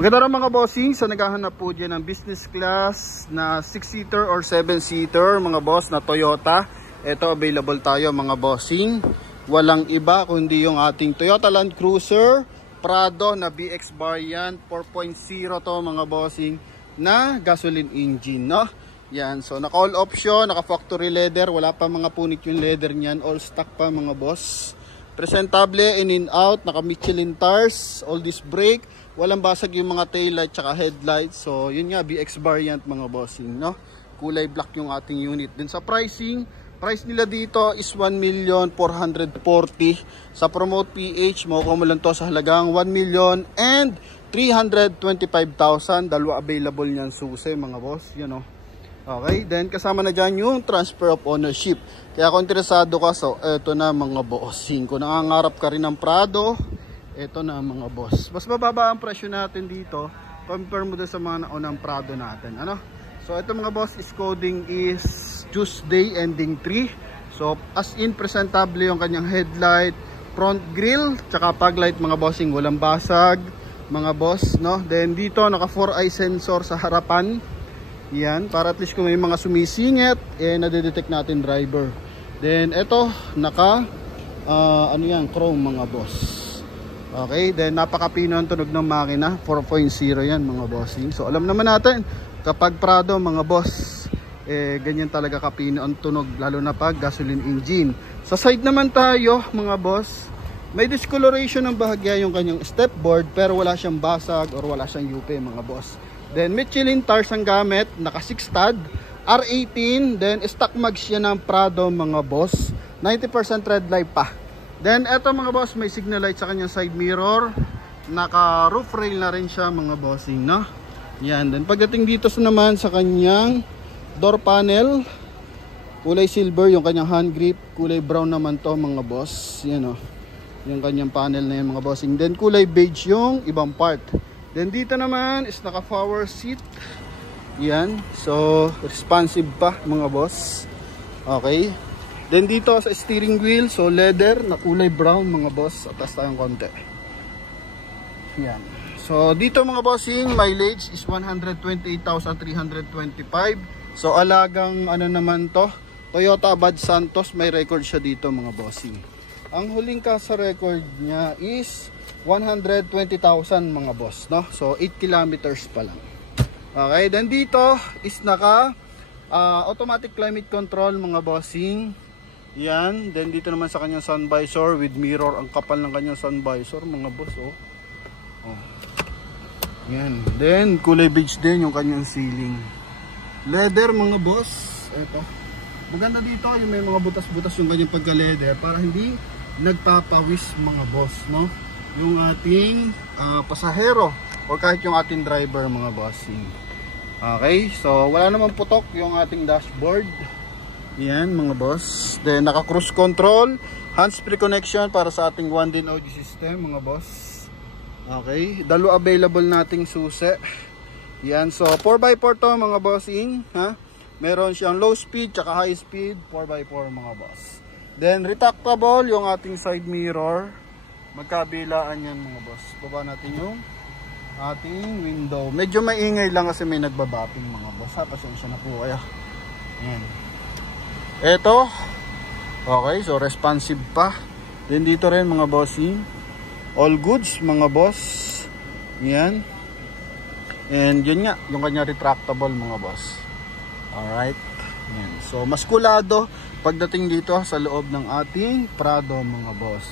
Maganda rin mga bossing, sa naghahanap po dyan ng business class na 6-seater or 7-seater mga boss na Toyota. Ito available tayo mga bossing. Walang iba kundi yung ating Toyota Land Cruiser Prado na BX variant 4.0 to mga bossing na gasoline engine, no? Yan, so naka all option, naka factory leather, wala pa mga punit yung leather niyan, all stock pa mga boss. Presentable in and out, naka Michelin tires, all disc brake, walang basag yung mga tail light tsaka headlights. So yun nga, BX variant mga bossing, no? Kulay black yung ating unit. Din sa pricing, price nila dito is 1,440,000. Sa Promote PH, makukuha mo lang to sa halagang 1,325,000. Dalawa available niyan susi mga boss, you know. Okay, then kasama na dyan yung transfer of ownership. Kaya kung interesado ka, so eto na mga bossing. Kung nangangarap ka rin ng Prado, eto na mga boss. Mas mababa ang presyo natin dito compare mo doon sa mga naunang Prado natin, ano? So ito mga boss, is coding is Tuesday ending 3. So as in presentable yung kanyang headlight, front grille, tsaka fog light mga bossing, walang basag mga boss, no? Then dito naka 4-eye sensor sa harapan. Yan, para at least kung may mga sumisingit, nadedetect natin driver. Then ito naka ano yan, chrome mga boss. Okay, then napakapino ang tunog ng makina, 4.0 yan mga bossing. So alam naman natin kapag Prado mga boss, ganyan talaga kapino ang tunog, lalo na pag gasoline engine. Sa side naman tayo mga boss, may discoloration ng bahagya yung kanyang stepboard, pero wala siyang basag or wala siyang UP mga boss. Then Michelin tires ang gamit, naka 6 stud, R18, then stock mags yan ng Prado mga boss, 90% red light pa. Then eto mga boss, may signal light sa kanyang side mirror, naka roof rail na rin siya mga bossing, no? Yan, then pagdating dito naman sa kanyang door panel, kulay silver yung kanyang hand grip, kulay brown naman to mga boss. Yan o, yung kanyang panel na yan mga bossing. Then kulay beige yung ibang part. Then dito naman is naka power seat. Yan, so responsive pa mga boss. Okay. Then dito sa steering wheel, so leather na kulay brown mga boss. Atas tayong konti. Yan. So dito mga bossing, mileage is 128,325. So alagang ano naman to, Toyota Abad Santos, may record siya dito mga bossing. Ang huling kasa record niya is 120,000 mga boss, no? So 8 kilometers pa lang. Okay, then dito is naka automatic climate control mga bossing. Yan, then dito naman sa kanyang sun visor with mirror, ang kapal ng kanyang sun visor mga boss, oh. Yan, then kulay beige din yung kanyang ceiling. Leather mga boss. Ito, maganda dito yung may mga butas-butas yung kanyang pagka-leather para hindi nagpapawis mga boss, no? Yung ating pasahero or kahit yung ating driver mga bossing. Okay, so wala namang putok yung ating dashboard. Yan mga boss. Then naka cruise control, hands-free connection para sa ating 1DIN audio system mga boss. Okay, dalawa available nating susi. Yan, so 4x4 to mga bossing, ha? Meron siyang low speed tsaka high speed 4x4 mga boss. Then retractable yung ating side mirror. Magkabilaan yan mga boss. Baba natin yung ating window. Medyo maingay lang kasi may nagbabapping mga boss, ha? Pasensya na po kayo. Yan. Eto, okay, so responsive pa. Then dito rin mga bossing, all goods mga boss. Yan. And yun nga, yung kanya retractable mga boss. Alright. Yan. So maskulado pagdating dito sa loob ng ating Prado mga boss.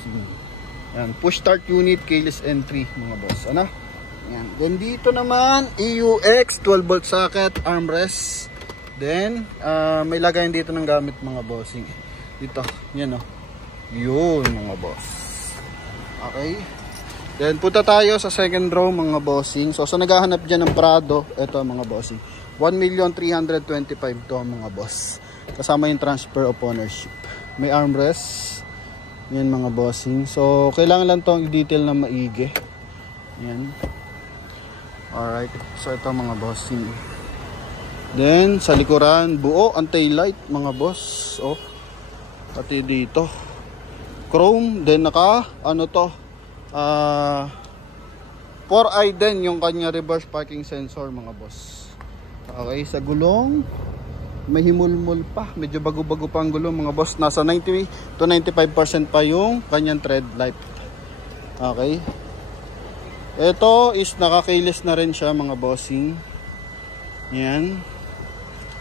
Yan. Push start unit, keyless entry mga boss. Ano? Yan. Then dito naman EUX 12 volt socket, armrest. Then may lagayan dito ng gamit mga bossing. Dito. Yan o. Yun mga boss. Okay. Then punta tayo sa second row mga bossing. So sa naghahanap dyan ng Prado, ito mga bossing, 1,325,000 to mga boss. Kasama yung transfer of ownership. May armrest. Yan mga bossing. So kailangan lang itong i-detail na maigi. Yan. Alright. So ito mga bossing. Then sa likuran, buo ang taillight mga boss. Oh. Pati dito chrome. Then naka ano to, 4i din yung kanya reverse parking sensor mga boss. Okay, sa gulong may himulmul pa, medyo bago-bago pa ang gulong mga boss. Nasa 90 to 95% pa yung kanyang tread light. Okay, ito is naka-keyless na rin siya mga bossing. Yan,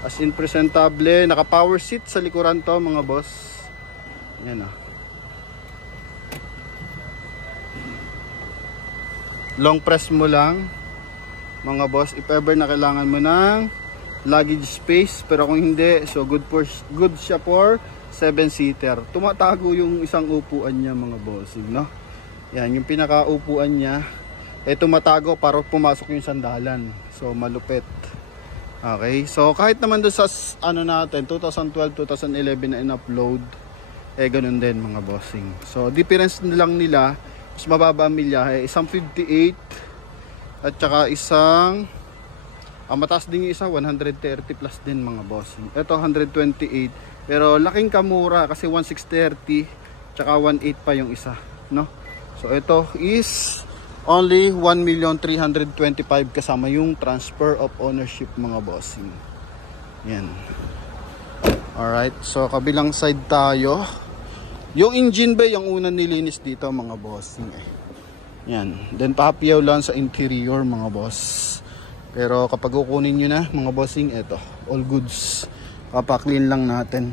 as in presentable. Naka power seat sa likuran to mga boss. Yan long press mo lang mga boss if ever na kailangan mo ng luggage space. Pero kung hindi, so good siya for 7-seater. Tumatago yung isang upuan niya mga bossing, no? Yan, yung pinakaupuan niya tumatago para pumasok yung sandalan. So malupit. Okay, so kahit naman doon sa natin 2012, 2011 na in-upload, ganun din mga bossing. So difference lang nila, mas mababa ang milyahe, isang 58 at saka isang mataas din yung isa 130 plus din mga bossing. Ito 128 pero laking kamura kasi 1630 tsaka 18 pa yung isa, no? So ito is only 1,325,000 kasama yung transfer of ownership mga bossing. Yan. Alright, so kabilang side tayo. Yung engine bay yung unang nilinis dito mga bossing Yan. Then pahapiyaw lang sa interior mga boss. Pero kapag kukunin nyo na mga bossing, ito all goods. Papa-clean lang natin.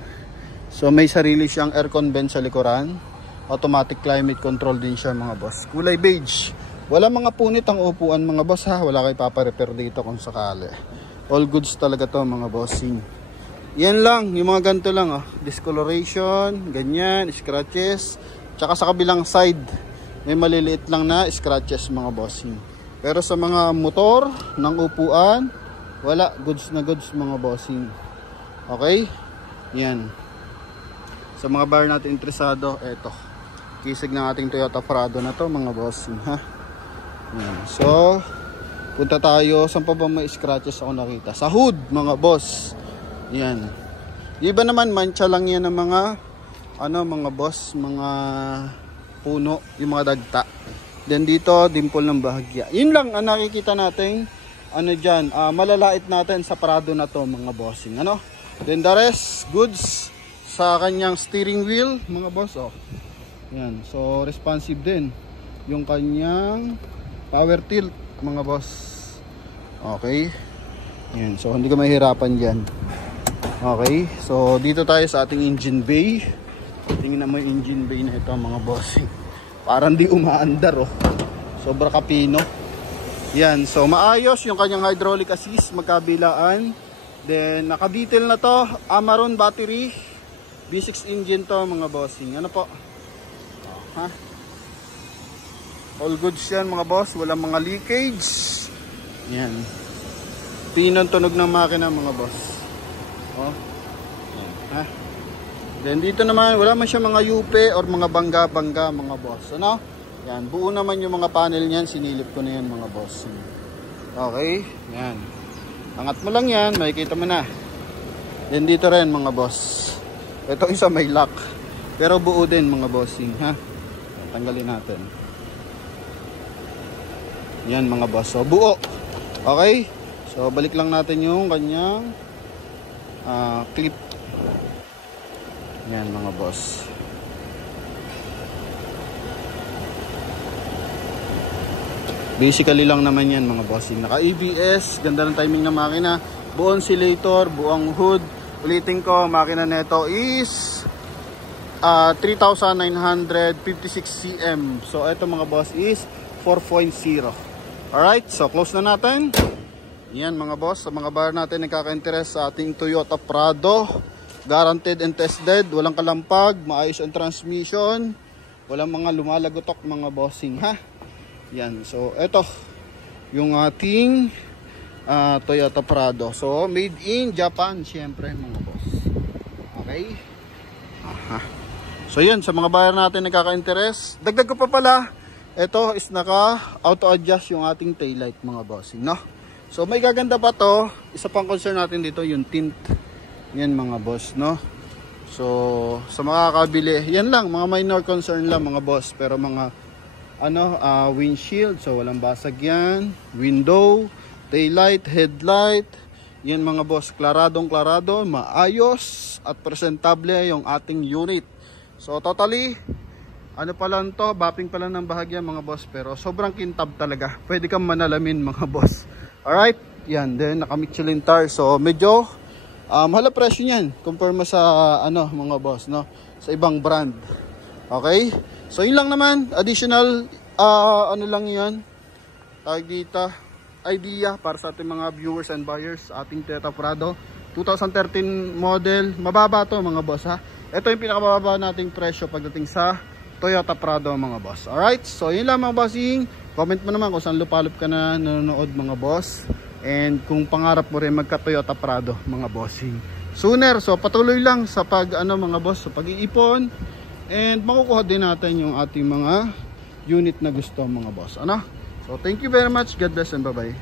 So may sarili siyang aircon vent sa likuran. Automatic climate control din siya mga boss. Kulay beige. Wala mga punit ang upuan mga boss ha. Wala kayo paparepair dito kung sakali. All goods talaga to mga bossing. Yan lang, yung mga ganito lang discoloration, ganyan, scratches. Tsaka sa kabilang side, may maliliit lang na scratches mga bossing. Pero sa mga motor ng upuan, wala, goods na goods mga bossing. Okay? Yan. Sa mga buyer natin interesado, eto. Kisig ng ating Toyota Prado na to mga bossing ha. Yan. So, punta tayo. Saan pa ba may scratches ako nakita? Sa hood mga boss. Yan. Iba naman mancha lang yan ng mga mga boss, mga puno, yung mga dagta. Then dito dimple ng bahagya. Yun lang ang nakikita natin diyan. Malalait natin sa Prado na to mga bossing, Then the rest goods sa kanyang steering wheel mga boss Yan. So responsive din yung kanyang power tilt mga boss. Okay. Yan. So hindi ka mahirapan diyan. Okay, so dito tayo sa ating engine bay. Tingnan mo yung engine bay na ito mga bossing. Parang di umaandar Sobra kapino. Yan, so maayos yung kanyang hydraulic assist magkabilaan. Then naka-detail na to, Amaron battery. V6 engine to mga bossing. Ano po? All goods yan mga boss, walang mga leakage. Yan. Pinong tunog ng makina mga boss. Then dito naman wala man siya mga yupe or mga bangga-bangga mga boss. Yan, buo naman yung mga panel niyan, sinilip ko na yan mga boss. Okay, yan. Angat mo lang yan, makikita mo na. Then dito rin mga boss. Ito isa may lock. Pero buo din mga bossing Tanggalin natin. Yan mga boss. So buo. Okay? So balik lang natin yung kanyang clip. Yan mga boss. Basically lang naman yan mga bossing. Naka ABS, ganda ng timing ng makina, buong oscillator, buong hood. Ulitin ko, makina neto is 3,956 cm. So ito mga boss is 4.0. Alright, so close na natin. Yan mga boss, sa mga buyer natin nagkaka-interest sa ating Toyota Prado, guaranteed and tested, walang kalampag, maayos ang transmission, walang mga lumalagotok mga bossing Yan, so eto yung ating Toyota Prado. So made in Japan syempre mga boss. Okay? So yan, sa mga buyer natin nagkaka-interest, dagdag ko pa pala, ito is naka auto adjust yung ating taillight mga bossing, So may gaganda pa to, isa pang concern natin dito yung tint. Yan mga boss, So sa mga kakabili, yan lang, mga minor concern lang mga boss. Pero mga windshield, so walang basag yan. Window, taillight, headlight, yan mga boss, klaradong klarado, maayos at presentable yung ating unit. So totally, ano pa lang to, bapping pa lang ng bahagya mga boss, pero sobrang kintab talaga. Pwede kang manalamin mga boss. Alright, yan, then naka Michelin tire, so medyo mahal presyo niyan compare mo sa mga boss, no, sa ibang brand. Okay, so yun lang naman, additional lang yan, tawag dito, idea para sa ating mga viewers and buyers sa ating Toyota Prado 2013 model. Mababa to mga boss ha. Ito yung pinakamababa nating presyo pagdating sa Toyota Prado mga boss. Alright, so yun lang mga bossing. Comment mo naman kung saan lupalop ka na nanonood mga boss, and kung pangarap mo rin magka Toyota Prado mga bossing sooner. So patuloy lang sa mga boss, sa pag-iipon, and makukuha din natin yung ating mga unit na gusto mga boss. So thank you very much, God bless and bye bye.